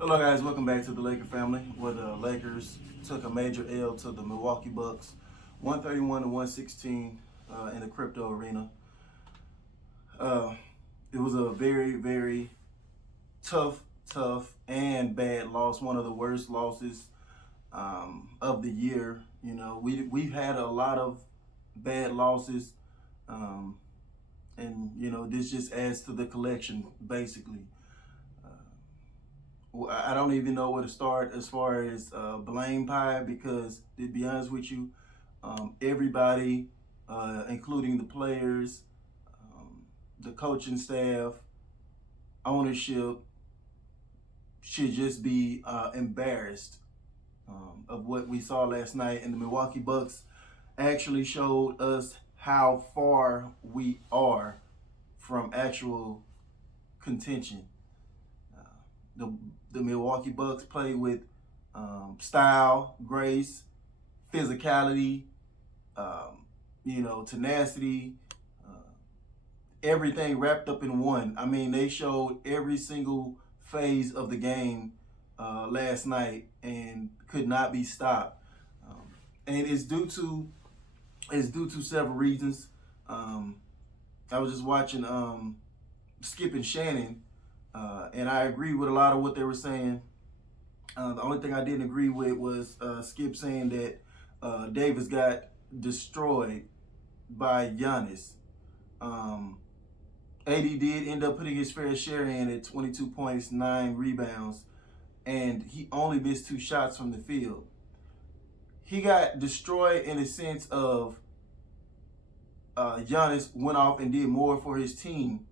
Hello, guys. Welcome back to the Laker family, where the Lakers took a major L to the Milwaukee Bucks, 131 to 116 in the crypto arena. Uh, it was a very, very tough, and bad loss. One of the worst losses of the year. You know, we've had a lot of bad losses, um, and this just adds to the collection, basically. I don't even know where to start as far as blame pie, because to be honest with you, everybody, including the players, the coaching staff, ownership, should just be embarrassed of what we saw last night. And the Milwaukee Bucks actually showed us how far we are from actual contention. The the Milwaukee Bucks play with style, grace, physicality, tenacity, uh, everything wrapped up in one. I mean, they showed every single phase of the game last night and could not be stopped. And it's due to several reasons. Um, I was just watching Skip and Shannon, and I agree with a lot of what they were saying. The only thing I didn't agree with was Skip saying that Davis got destroyed by Giannis. Um, AD did end up putting his fair share in at 22 points, 9 rebounds, and he only missed 2 shots from the field. He got destroyed in the sense of Giannis went off and did more for his team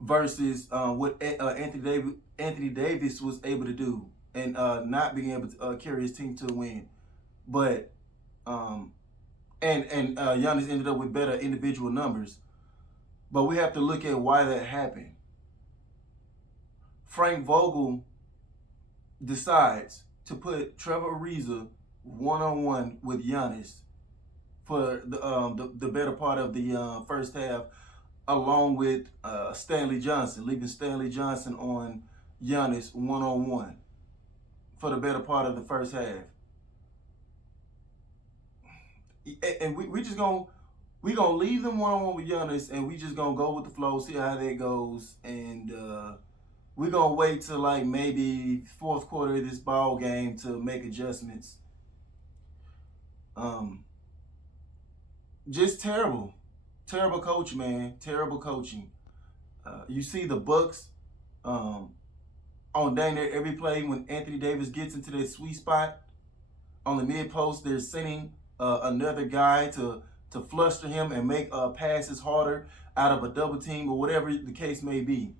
versus what Anthony Davis was able to do, and not being able to carry his team to a win. But um, and Giannis ended up with better individual numbers. But we have to look at why that happened. Frank Vogel decides to put Trevor Ariza 1-on-1 with Giannis for the better part of the first half, along with Stanley Johnson, leaving Stanley Johnson on Giannis 1-on-1 for the better part of the first half. And we just gonna leave them 1-on-1 with Giannis, and we just gonna go with the flow, see how that goes, and we're gonna wait till like maybe fourth quarter of this ball game to make adjustments. Um, just terrible coach, man. Terrible coaching. You see the Bucks um, on dang near every play when Anthony Davis gets into that sweet spot on the mid post. They're sending another guy to fluster him and make passes harder out of a double team or whatever the case may be.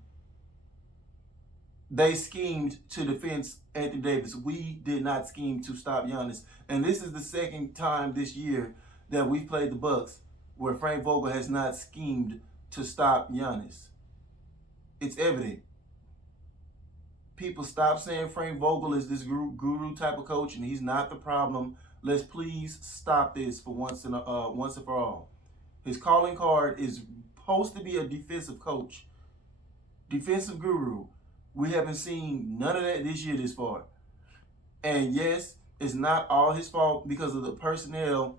They schemed to defend Anthony Davis. We did not scheme to stop Giannis. And this is the second time this year that we've played the Bucks where Frank Vogel has not schemed to stop Giannis. It's evident. People stop saying Frank Vogel is this guru type of coach, and he's not the problem. Let's please stop this for once and for all. His calling card is supposed to be a defensive coach, defensive guru. We haven't seen none of that this year this far. And yes, it's not all his fault because of the personnel.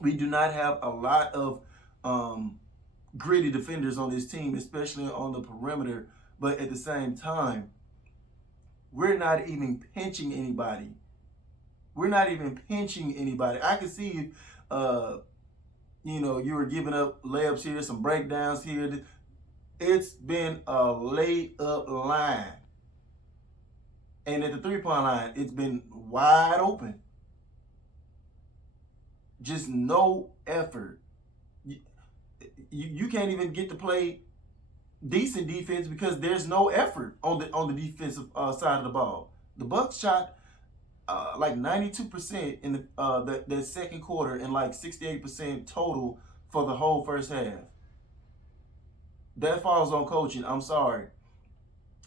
We do not have a lot of gritty defenders on this team, especially on the perimeter. But at the same time, we're not even pinching anybody. I can see if, you were giving up layups here, some breakdowns here. It's been a laid up line. And at the 3-point line, it's been wide open. Just no effort. You can't even get to play decent defense because there's no effort on the defensive side of the ball. The Bucks shot like 92% in the second quarter and like 68% total for the whole first half. That falls on coaching. I'm sorry.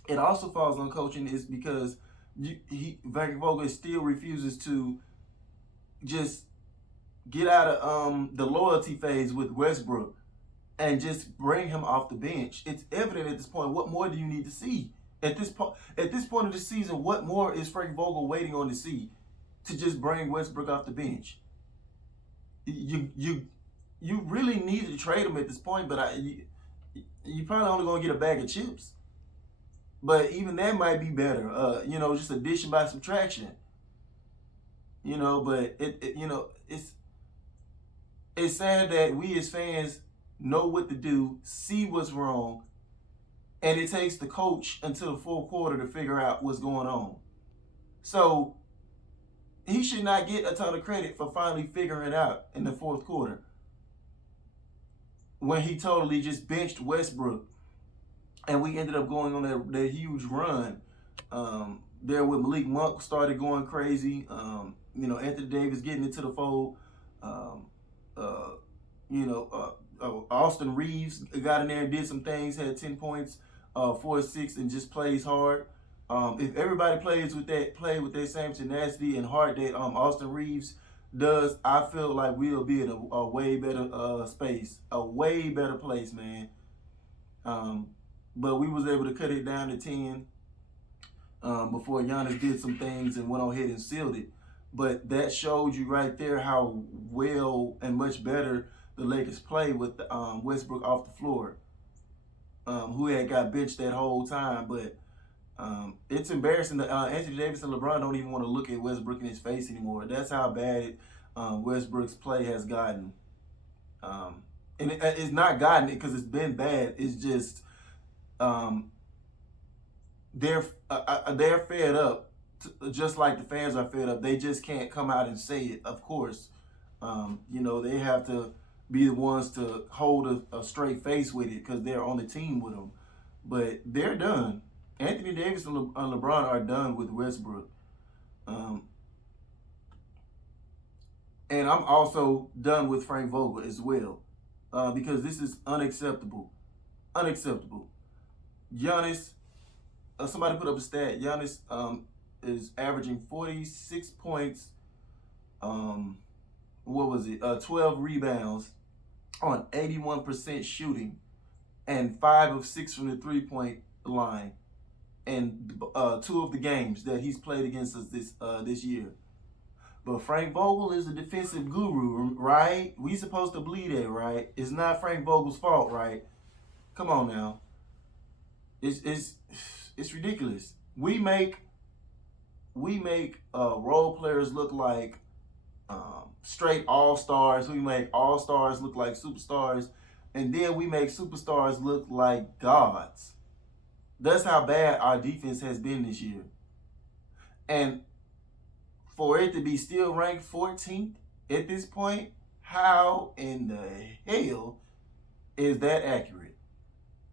It also falls on coaching is because Frank Vogel still refuses to just get out of the loyalty phase with Westbrook and just bring him off the bench. It's evident at this point. What more do you need to see At this point of the season, what more is Frank Vogel waiting on to see to just bring Westbrook off the bench? You really need to trade him at this point, but you probably only gonna get a bag of chips. But even that might be better. Just addition by subtraction. But it's sad that we as fans know what to do, see what's wrong, and it takes the coach until the fourth quarter to figure out what's going on. So he should not get a ton of credit for finally figuring it out in the fourth quarter when he totally just benched Westbrook, and we ended up going on that huge run. There with Malik Monk started going crazy. Anthony Davis getting into the fold. Austin Reeves got in there and did some things, had 10 points, 4 6, and just plays hard. If everybody play with that same tenacity and heart that Austin Reeves does, I feel like we'll be in a way better space, a way better place, man. But we was able to cut it down to 10 before Giannis did some things and went on ahead and sealed it. But that showed you right there how well and much better the Lakers play with Westbrook off the floor, who had got benched that whole time. But it's embarrassing that Anthony Davis and LeBron don't even want to look at Westbrook in his face anymore. That's how bad Westbrook's play has gotten. And it's not gotten it because it's been bad. It's just they're fed up, just like the fans are fed up. They just can't come out and say it, of course. They have to be the ones to hold a straight face with it because they're on the team with them. But they're done. Anthony Davis and LeBron are done with Westbrook. And I'm also done with Frank Vogel as well, because this is unacceptable. Unacceptable. Giannis, somebody put up a stat. Giannis is averaging 46 points, 12 rebounds on 81% shooting and 5 of 6 from the three-point line in 2 of the games that he's played against us this year. But Frank Vogel is a defensive guru, right? We supposed to believe that, right? It's not Frank Vogel's fault, right? Come on now. It's ridiculous. We make role players look like straight all-stars. We make all-stars look like superstars. And then we make superstars look like gods. That's how bad our defense has been this year. And for it to be still ranked 14th at this point, how in the hell is that accurate?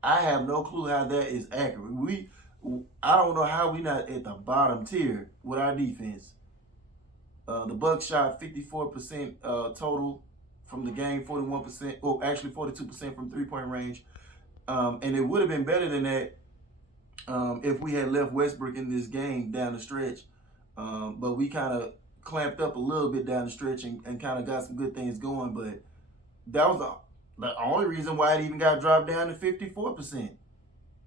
I have no clue how that is accurate. I don't know how we not at the bottom tier with our defense. The Bucks shot 54% total from the game, 41%, well, actually 42% from three-point range. And it would have been better than that if we had left Westbrook in this game down the stretch. But we kind of clamped up a little bit down the stretch and kind of got some good things going. But that was the only reason why it even got dropped down to 54%.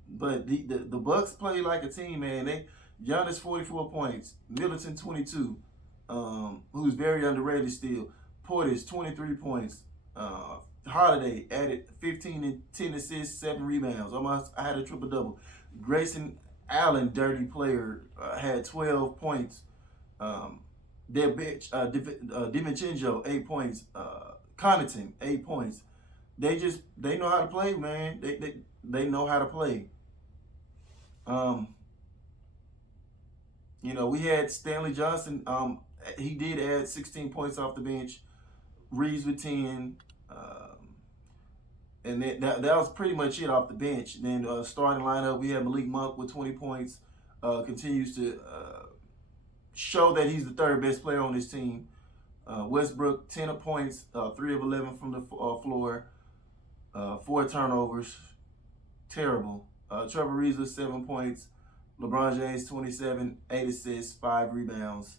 But the Bucks play like a team, man. Giannis 44 points, Middleton 22, who's very underrated still. Portis 23 points. Holiday added 15 and 10 assists, 7 rebounds. I had a triple double. Grayson Allen, dirty player, had 12 points. Their bench, DiVincenzo 8 points. Connaughton 8 points. They know how to play, man. They know how to play. We had Stanley Johnson. He did add 16 points off the bench. Reeves with 10. And that was pretty much it off the bench. And then starting lineup, we had Malik Monk with 20 points. Continues to show that he's the third best player on this team. Westbrook, 10 points, 3 of 11 from the floor, 4 turnovers. Terrible. Trevor Reeves with 7 points. LeBron James, 27, 8 assists, 5 rebounds.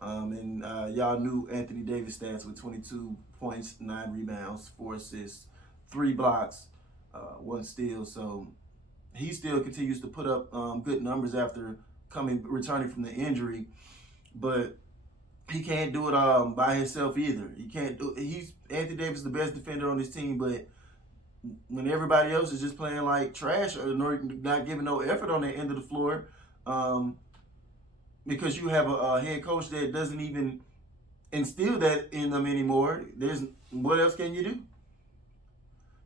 And y'all knew Anthony Davis stats with 22 points, 9 rebounds, 4 assists, 3 blocks, 1 steal. So he still continues to put up good numbers after returning from the injury, but he can't do it by himself either. He can't do. He's Anthony Davis, the best defender on this team, but when everybody else is just playing like trash or not giving no effort on the end of the floor, um, because you have a head coach that doesn't even instill that in them anymore. There's what else can you do?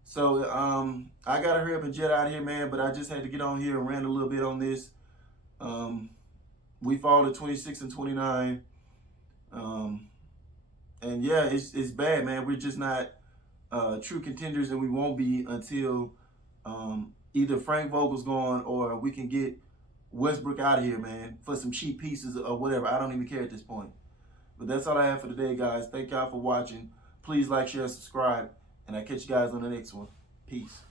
So I gotta hurry up and jet out of here, man. But I just had to get on here and rant a little bit on this. We fall to 26-29, and yeah, it's bad, man. We're just not true contenders, and we won't be until either Frank Vogel's gone or we can get Westbrook out of here, man, for some cheap pieces or whatever. I don't even care at this point. But that's all I have for today, guys. Thank y'all for watching. Please like, share, subscribe, and I'll catch you guys on the next one. Peace.